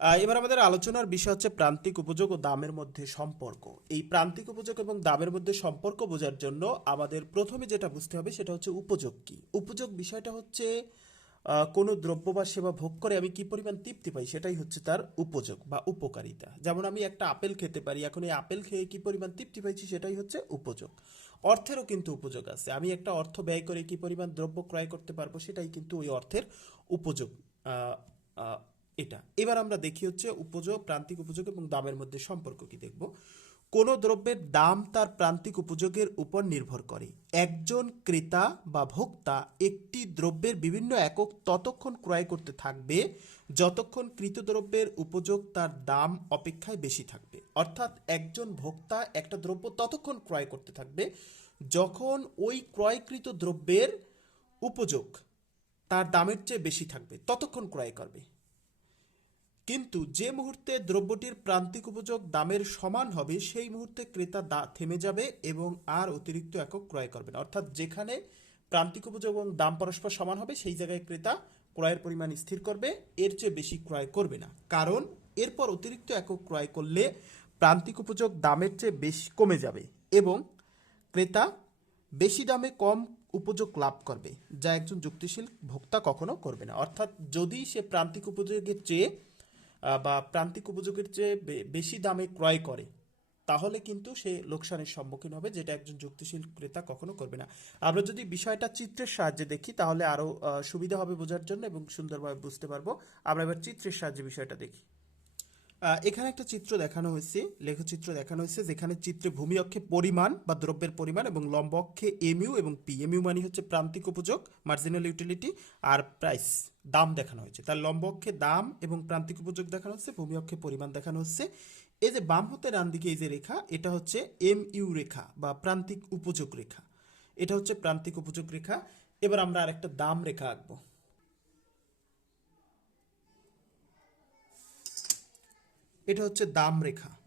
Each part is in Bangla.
এবার আমাদের আলোচনার বিষয় হচ্ছে প্রান্তিক উপযোগ ও দামের মধ্যে সম্পর্ক। এই প্রান্তিক উপযোগ এবং দামের মধ্যে সম্পর্ক বোঝার জন্য আমাদের প্রথমে যেটা বুঝতে হবে সেটা হচ্ছে উপযোগ কি। উপযোগ বিষয়টা হচ্ছে কোনো দ্রব্য বা সেবা ভোগ করে আমি কি পরিমাণ তৃপ্তি পাই সেটাই হচ্ছে তার উপযোগ বা উপকারিতা। যেমন আমি একটা আপেল খেতে পারি, এখন এই আপেল খেয়ে কি পরিমাণ তৃপ্তি পাইছি সেটাই হচ্ছে উপযোগ। অর্থেরও কিন্তু উপযোগ আছে। আমি একটা অর্থ ব্যয় করে কি পরিমাণ দ্রব্য ক্রয় করতে পারব সেটাই কিন্তু ওই অর্থের উপযোগ এটা। এবার আমরা দেখি হচ্ছে উপযোগ, প্রান্তিক উপযোগ এবং দামের মধ্যে সম্পর্ক কি দেখব। কোনো দ্রব্যের দাম তার প্রান্তিক উপযোগের উপর নির্ভর করে। একজন ক্রেতা বা ভোক্তা একটি দ্রব্যের বিভিন্ন একক ততক্ষণ ক্রয় করতে থাকবে, যতক্ষণ কৃত দ্রব্যের উপযোগ তার দাম অপেক্ষায় বেশি থাকবে। অর্থাৎ একজন ভোক্তা একটা দ্রব্য ততক্ষণ ক্রয় করতে থাকবে, যখন ওই ক্রয়কৃত দ্রব্যের উপযোগ তার দামের চেয়ে বেশি থাকবে, ততক্ষণ ক্রয় করবে। কিন্তু যে মুহূর্তে দ্রব্যটির প্রান্তিক উপযোগ দামের সমান হবে, সেই মুহূর্তে ক্রেতা দা, থেমে যাবে এবং আর অতিরিক্ত একক ক্রয় করবে না। অর্থাৎ যেখানে প্রান্তিক উপযোগ এবং দাম পরস্পর সমান হবে, সেই জায়গায় ক্রেতা ক্রয়ের পরিমাণ স্থির করবে, এর চেয়ে বেশি ক্রয় করবে না। কারণ এরপর অতিরিক্ত একক ক্রয় করলে প্রান্তিক উপযোগ দামের চেয়ে বেশি কমে যাবে এবং ক্রেতা বেশি দামে কম উপযোগ লাভ করবে, যা একজন যুক্তিশীল ভোক্তা কখনো করবে না। অর্থাৎ যদি সে প্রান্তিক উপযোগের চেয়ে বা প্রান্তিক উপযোগের চেয়ে বেশি দামে ক্রয় করে, তাহলে কিন্তু সে লোকসানের সম্মুখীন হবে, যেটা একজন যুক্তিশীল ক্রেতা কখনো করবে না। আমরা যদি বিষয়টা চিত্রের সাহায্যে দেখি, তাহলে আরও সুবিধা হবে বোঝার জন্য এবং সুন্দরভাবে বুঝতে পারব। আমরা এবার চিত্রের সাহায্যে বিষয়টা দেখি। এখানে একটা চিত্র দেখানো হয়েছে, লেখচিত্র দেখানো হয়েছে, যেখানে চিত্রে ভূমি অক্ষে পরিমাণ বা দ্রব্যের পরিমাণ এবং লম্ব অক্ষে এমইউ এবং পি এমইউ মানে হচ্ছে প্রান্তিক উপযোগ মার্জিনাল ইউটিলিটি আর প্রাইস দাম দেখানো হয়েছে। তার লম্ব অক্ষে দাম এবং প্রান্তিক উপযোগ দেখানো হচ্ছে, ভূমি অক্ষে পরিমাণ দেখানো হচ্ছে। এই যে বাম হতে ডান দিকে এই যে রেখা, এটা হচ্ছে এম ইউ রেখা বা প্রান্তিক উপযোগ রেখা। এটা হচ্ছে প্রান্তিক উপযোগ রেখা। এবার আমরা আরেকটা দাম রেখা আঁকবো। এটা হচ্ছে দাম রেখা।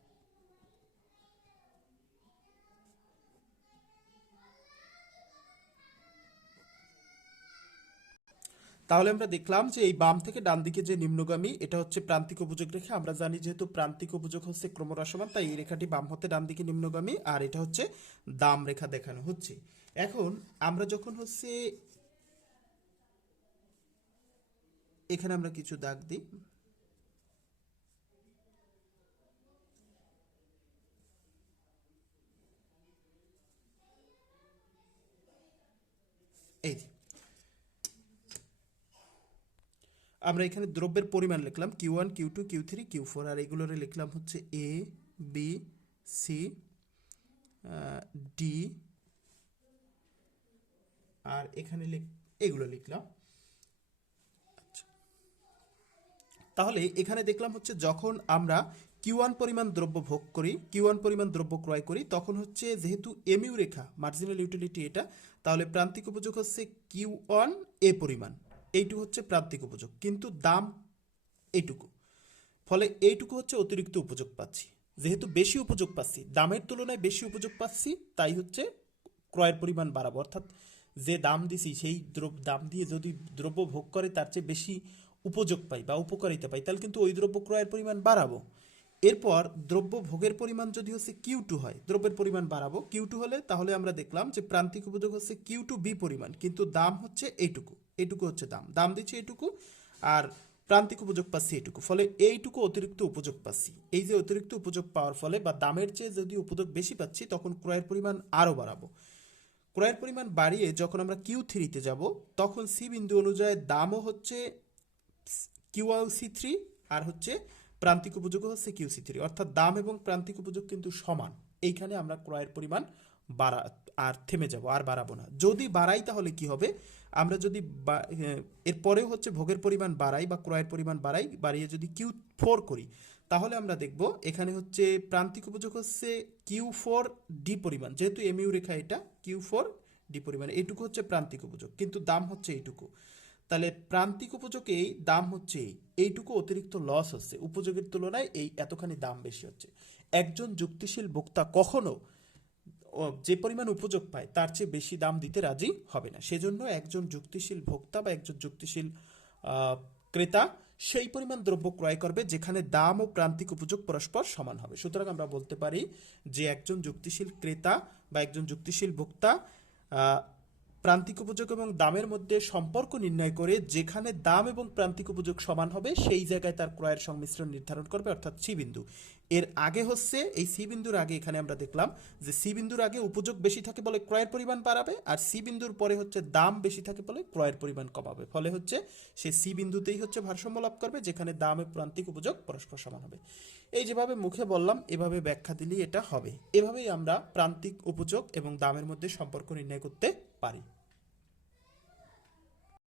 তাহলে আমরা দেখলাম যে এই বাম থেকে ডান দিকে যে নিম্নগামী, এটা হচ্ছে প্রান্তিক উপযোগ রেখা আমরা জানি যেহেতু প্রান্তিক উপযোগ হচ্ছে ক্রমহ্রাসমান, তাই এই রেখাটি বাম হতে ডান দিকে নিম্নগামী আর এটা হচ্ছে দাম রেখা দেখানো হচ্ছে। এখন আমরা যখন হচ্ছে এখানে আমরা কিছু দাগ দিই। এই যে আমরা এখানে দ্রব্যের পরিমাণ লিখলাম Q one Q two Q three Q four আর এগুলোরে লিখলাম হচ্ছে এ বি সি ডি আর এখানে এগুলো লিখলাম আচ্ছা। তাহলে এখানে দেখলাম হচ্ছে যখন আমরা কিউ ওয়ান পরিমাণ দ্রব্য ভোগ করি কিউ ওয়ান পরিমাণ দ্রব্য ক্রয় করি, তখন হচ্ছে যেহেতু এমইউ রেখা মার্জিনাল ইউটিলিটি এটা, তাহলে প্রান্তিক উপযোগ হচ্ছে কিউ ওয়ান এ পরিমাণ এইটুকু হচ্ছে প্রান্তিক উপযোগ, কিন্তু দাম এইটুকু। ফলে এইটুকু হচ্ছে অতিরিক্ত উপযোগ পাচ্ছি। যেহেতু বেশি উপযোগ পাচ্ছি, দামের তুলনায় বেশি উপযোগ পাচ্ছি, তাই হচ্ছে ক্রয়ের পরিমাণ বাড়াবো। অর্থাৎ যে দাম দিছি, সেই দ্রব্য দাম দিয়ে যদি দ্রব্য ভোগ করে, তার চেয়ে বেশি উপযোগ পাই বা উপকারিতা পাই, তাহলে কিন্তু ওই দ্রব্য ক্রয়ের পরিমাণ বাড়াবো। এরপর দ্রব্য ভোগের পরিমাণ যদি হচ্ছে কিউ টু হয়, দ্রব্যের পরিমাণ বাড়াবো। কিউ টু হলে তাহলে আমরা দেখলাম যে প্রান্তিক উপযোগ হচ্ছে কিউ টু বি পরিমাণ, কিন্তু দাম হচ্ছে এইটুকু। এইটুকু হচ্ছে দাম। দাম দিচ্ছে এইটুকু আর প্রান্তিক উপযোগ পাচ্ছি এইটুকু ফলে এইটুকু অতিরিক্ত উপযোগ পাচ্ছি। এই যে অতিরিক্ত উপযোগ পাওয়ার ফলে বা দামের চেয়ে যদি উপযোগ বেশি পাচ্ছি, তখন ক্রয়ের পরিমাণ আরও বাড়াবো। ক্রয়ের পরিমাণ বাড়িয়ে যখন আমরা কিউ থ্রিতে যাব, তখন সি বিন্দু অনুযায়ী দামও হচ্ছে কিউ সি থ্রি আর হচ্ছে প্রান্তিক উপযোগ হচ্ছে কিউ সি থ্রি। অর্থাৎ দাম এবং প্রান্তিক উপযোগ কিন্তু সমান। এইখানে আমরা ক্রয়ের পরিমাণ বাড়া আর থেমে যাব, আর বাড়াবো না। যদি বাড়াই তাহলে কি হবে? আমরা যদি এরপরেও হচ্ছে ভোগের পরিমাণ বাড়াই বা ক্রয়ের পরিমাণ বাড়াই, বাড়িয়ে যদি কিউ ফোর করি, তাহলে আমরা দেখব এখানে হচ্ছে প্রান্তিক উপযোগ হচ্ছে কিউ ফোর ডি পরিমাণ। যেহেতু এমইউ রেখা এটা, কিউ ফোর ডি পরিমাণ। এইটুকু হচ্ছে প্রান্তিক উপযোগ, কিন্তু দাম হচ্ছে এইটুকু। তাহলে প্রান্তিক উপযোগেই দাম হচ্ছে এই। এইটুকু অতিরিক্ত লস হচ্ছে। উপযোগের তুলনায় এই এতখানি দাম বেশি হচ্ছে। একজন যুক্তিশীল ভোক্তা কখনো যে পরিমাণ উপযোগ পায়, তার চেয়ে বেশি দাম দিতে রাজি হবে না। সেজন্য একজন যুক্তিশীল ভোক্তা বা একজন যুক্তিশীল ক্রেতা সেই পরিমাণ দ্রব্য ক্রয় করবে যেখানে দাম ও প্রান্তিক উপযোগ পরস্পর সমান হবে। সুতরাং আমরা বলতে পারি যে একজন যুক্তিশীল ক্রেতা বা একজন যুক্তিশীল ভোক্তা প্রান্তিক উপযোগ এবং দামের মধ্যে সম্পর্ক নির্ণয় করে যেখানে দাম এবং প্রান্তিক উপযোগ সমান হবে, সেই জায়গায় তার ক্রয়ের সংমিশ্রণ নির্ধারণ করবে, অর্থাৎ সি বিন্দু এর আগে হচ্ছে এই সি বিন্দুর আগে এখানে আমরা দেখলাম যে সি বিন্দুর আগে উপযোগ বেশি থাকে বলে ক্রয়ের পরিমাণ বাড়াবে আর সি বিন্দুর পরে হচ্ছে দাম বেশি থাকে বলে ক্রয়ের পরিমাণ কমাবে। ফলে হচ্ছে সে সি বিন্দুতেই হচ্ছে ভারসাম্য লাভ করবে, যেখানে দাম এবং প্রান্তিক উপযোগ পরস্পর সমান হবে। এই যেভাবে মুখে বললাম, এভাবে ব্যাখ্যা দিলেই এটা হবে। এভাবেই আমরা প্রান্তিক উপযোগ এবং দামের মধ্যে সম্পর্ক নির্ণয় করতে পারি।